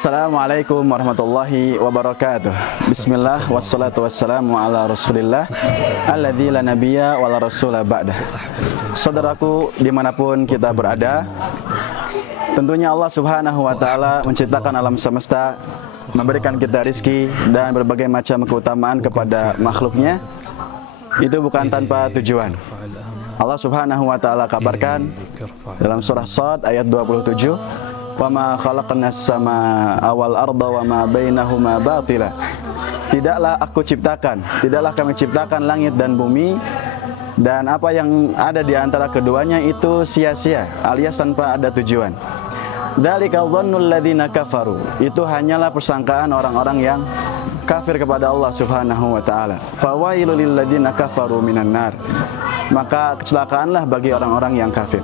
Assalamualaikum warahmatullahi wabarakatuh. Bismillah wassalatu wassalamu ala rasulillah alladzi la nabiyya wa la rasula ba'dah. Saudaraku dimanapun kita berada, tentunya Allah subhanahu wa ta'ala menciptakan alam semesta, memberikan kita rizki dan berbagai macam keutamaan kepada makhluknya. Itu bukan tanpa tujuan. Allah subhanahu wa ta'ala kabarkan dalam surah Shad ayat 27, wa ma khalaqnas samaa wal arda wa ma bainahuma batila. Tidaklah aku ciptakan, tidaklah kami ciptakan langit dan bumi dan apa yang ada di antara keduanya itu sia-sia alias tanpa ada tujuan. Dzalika dhannul ladzina kafaru. Itu hanyalah persangkaan orang-orang yang kafir kepada Allah subhanahu wa ta'ala. Fawailul lil ladzina kafaru minan nar. Maka kecelakaanlah bagi orang-orang yang kafir.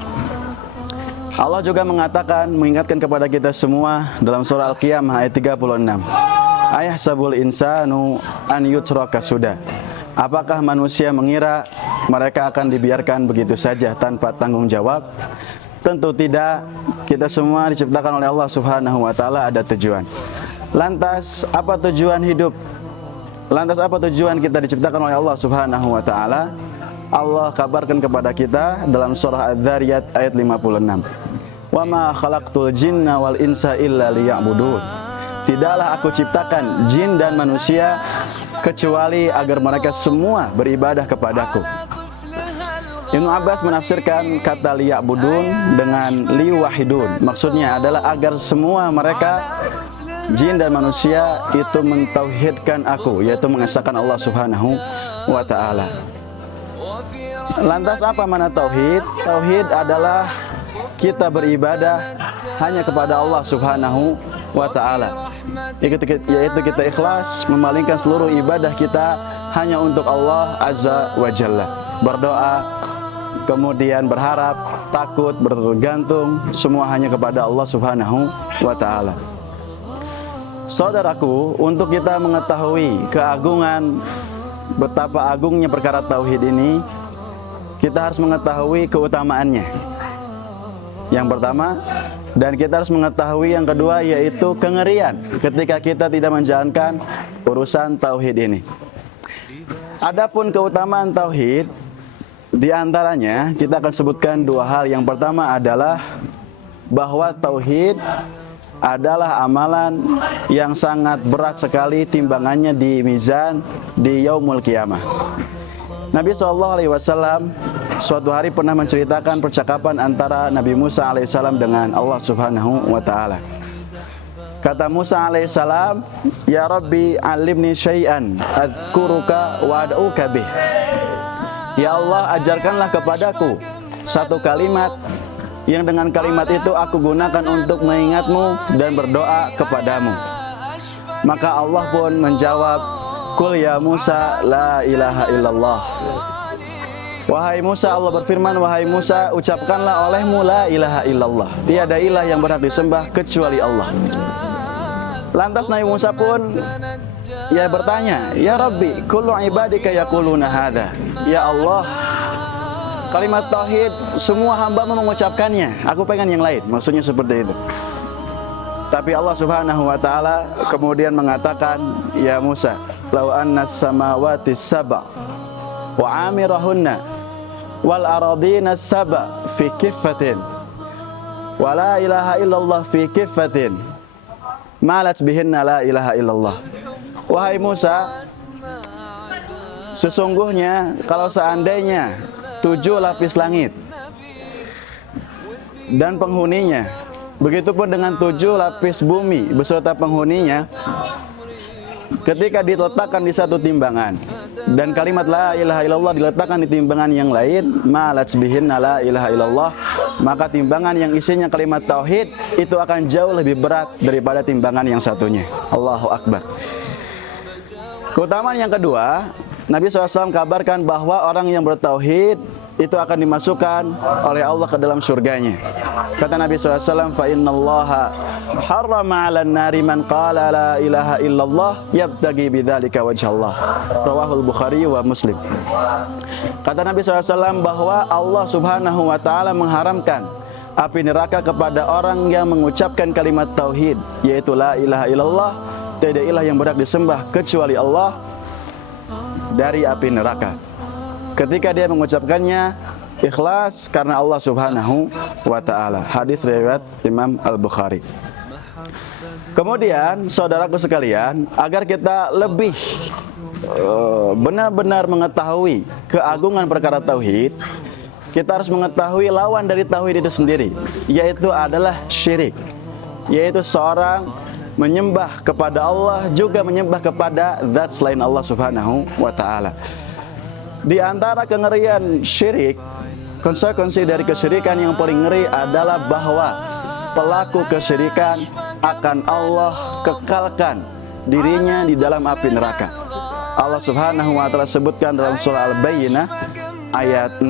Allah juga mengatakan, mengingatkan kepada kita semua dalam surah Al-Qiyamah ayat 36. Ayahsabul insanu an yutraka sudah. Apakah manusia mengira mereka akan dibiarkan begitu saja tanpa tanggung jawab? Tentu tidak. Kita semua diciptakan oleh Allah subhanahu wa ta'ala ada tujuan. Lantas apa tujuan hidup? Lantas apa tujuan kita diciptakan oleh Allah subhanahu wa ta'ala? Allah kabarkan kepada kita dalam surah Adz-Dzariyat ayat 56. Wa ma khalaqtul jinna wal insa illa liya'budun. Tidaklah aku ciptakan jin dan manusia kecuali agar mereka semua beribadah kepadaku. Ibnu Abbas menafsirkan kata liya'budun dengan liwahidun. Maksudnya adalah agar semua mereka jin dan manusia itu mentauhidkan aku, yaitu mengesahkan Allah subhanahu wa ta'ala. Lantas apa makna tauhid? Tauhid adalah kita beribadah hanya kepada Allah subhanahu wa ta'ala, yaitu kita ikhlas memalingkan seluruh ibadah kita hanya untuk Allah azza wa jalla. Berdoa, kemudian berharap, takut, bergantung, semua hanya kepada Allah subhanahu wa ta'ala. Saudaraku, untuk kita mengetahui keagungan, betapa agungnya perkara tauhid ini, kita harus mengetahui keutamaannya. Yang pertama, dan kita harus mengetahui yang kedua, yaitu kengerian ketika kita tidak menjalankan urusan tauhid ini. Adapun keutamaan tauhid, di antaranya kita akan sebutkan dua hal. Yang pertama adalah bahwa tauhid adalah amalan yang sangat berat sekali timbangannya di mizan di yaumul qiyamah. Nabi SAW suatu hari pernah menceritakan percakapan antara Nabi Musa alaihissalam dengan Allah subhanahu wa ta'ala. Kata Musa alaihissalam, ya Rabbi alimni syai'an adkuruka wa ad'uka bih. Ya Allah, ajarkanlah kepadaku satu kalimat yang dengan kalimat itu aku gunakan untuk mengingatmu dan berdoa kepadamu. Maka Allah pun menjawab, Qul ya Musa la ilaha illallah. Wahai Musa, Allah berfirman, wahai Musa, ucapkanlah olehmu la ilaha illallah. Tiada ilah yang berhak disembah kecuali Allah. Lantas Nabi Musa pun bertanya, ya Rabbi, kullu ibadika yaquluna hadza. Ya Allah, kalimat tauhid semua hamba-Mu mengucapkannya, aku pengen yang lain. Maksudnya seperti itu. Tapi Allah subhanahu wa ta'ala kemudian mengatakan, ya Musa, lau annas samawati sab'a wa amirahunna wal aradina sab'a fi kiffatin wa la ilaha illallah fi kiffatin malat bihinna la ilaha illallah. Wahai Musa, sesungguhnya kalau seandainya 7 lapis langit dan penghuninya, begitupun dengan 7 lapis bumi beserta penghuninya, ketika diletakkan di satu timbangan dan kalimat la ilaha illallah diletakkan di timbangan yang lain, malat bihinna la ilaha illallah, maka timbangan yang isinya kalimat tauhid itu akan jauh lebih berat daripada timbangan yang satunya. Allahu Akbar. Keutamaan yang kedua, Nabi SAW kabarkan bahwa orang yang bertauhid itu akan dimasukkan oleh Allah ke dalam surganya. Kata Nabi SAW, fa innallaha harrama 'alan nari man qala la ilaha illallah yabtagi bidzalika wajhallah. Rawahul Bukhari wa Muslim. Kata Nabi SAW bahwa Allah Subhanahu wa taala mengharamkan api neraka kepada orang yang mengucapkan kalimat tauhid, yaitu la ilaha illallah, tidak ilah yang berhak disembah kecuali Allah, dari api neraka. Ketika dia mengucapkannya ikhlas karena Allah Subhanahu wa taala. Hadis riwayat Imam Al-Bukhari. Kemudian saudaraku sekalian, agar kita lebih benar-benar mengetahui keagungan perkara tauhid, kita harus mengetahui lawan dari tauhid itu sendiri, yaitu adalah syirik, yaitu seorang menyembah kepada Allah juga menyembah kepada zat selain Allah Subhanahu wa taala. Di antara kengerian syirik, konsekuensi dari kesyirikan yang paling ngeri adalah bahwa pelaku kesyirikan akan Allah kekalkan dirinya di dalam api neraka. Allah Subhanahu wa taala sebutkan dalam surah Al-Bayyinah ayat 6.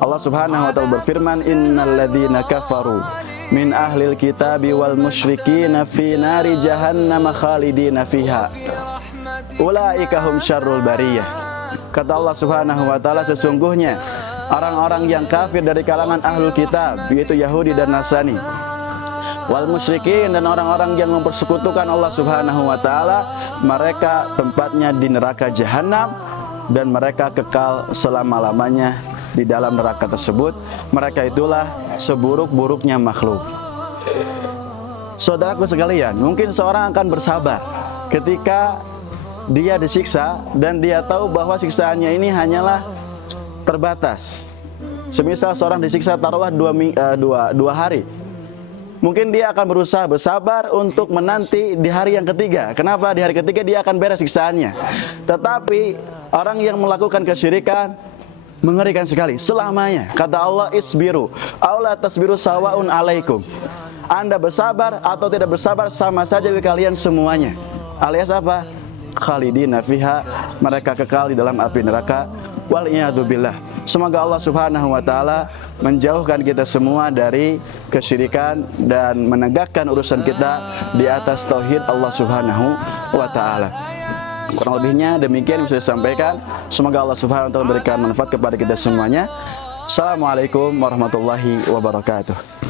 Allah Subhanahu wa taala berfirman, innal ladzina kafaru min ahlil kitabi wal musyrikina fi nari jahannam khalidina fiha ulaika hum syarrul bariyah. Kata Allah Subhanahu wa taala, sesungguhnya orang-orang yang kafir dari kalangan ahlul kitab, yaitu Yahudi dan Nasrani, wal musyrikin, dan orang-orang yang mempersekutukan Allah Subhanahu wa taala, mereka tempatnya di neraka jahanam dan mereka kekal selama-lamanya di dalam neraka tersebut. Mereka itulah seburuk-buruknya makhluk. Saudaraku sekalian, mungkin seorang akan bersabar ketika dia disiksa dan dia tahu bahwa siksaannya ini hanyalah terbatas. Semisal seorang disiksa taruhlah dua hari, mungkin dia akan berusaha bersabar untuk menanti di hari yang ketiga. Kenapa? Di hari ketiga dia akan beres siksaannya. Tetapi orang yang melakukan kesyirikan mengerikan sekali selamanya. Kata Allah, isbiru aula tasbiru sawaun alaikum. Anda bersabar atau tidak bersabar sama saja bagi kalian semuanya. Alias apa? Khalidina fiha, mereka kekal di dalam api neraka. Wal iyadu billah. Semoga Allah Subhanahu wa taala menjauhkan kita semua dari kesyirikan dan menegakkan urusan kita di atas tauhid Allah Subhanahu wa taala. Kurang lebihnya demikian yang bisa disampaikan. Semoga Allah Subhanahu wa taala memberikan manfaat kepada kita semuanya. Assalamualaikum warahmatullahi wabarakatuh.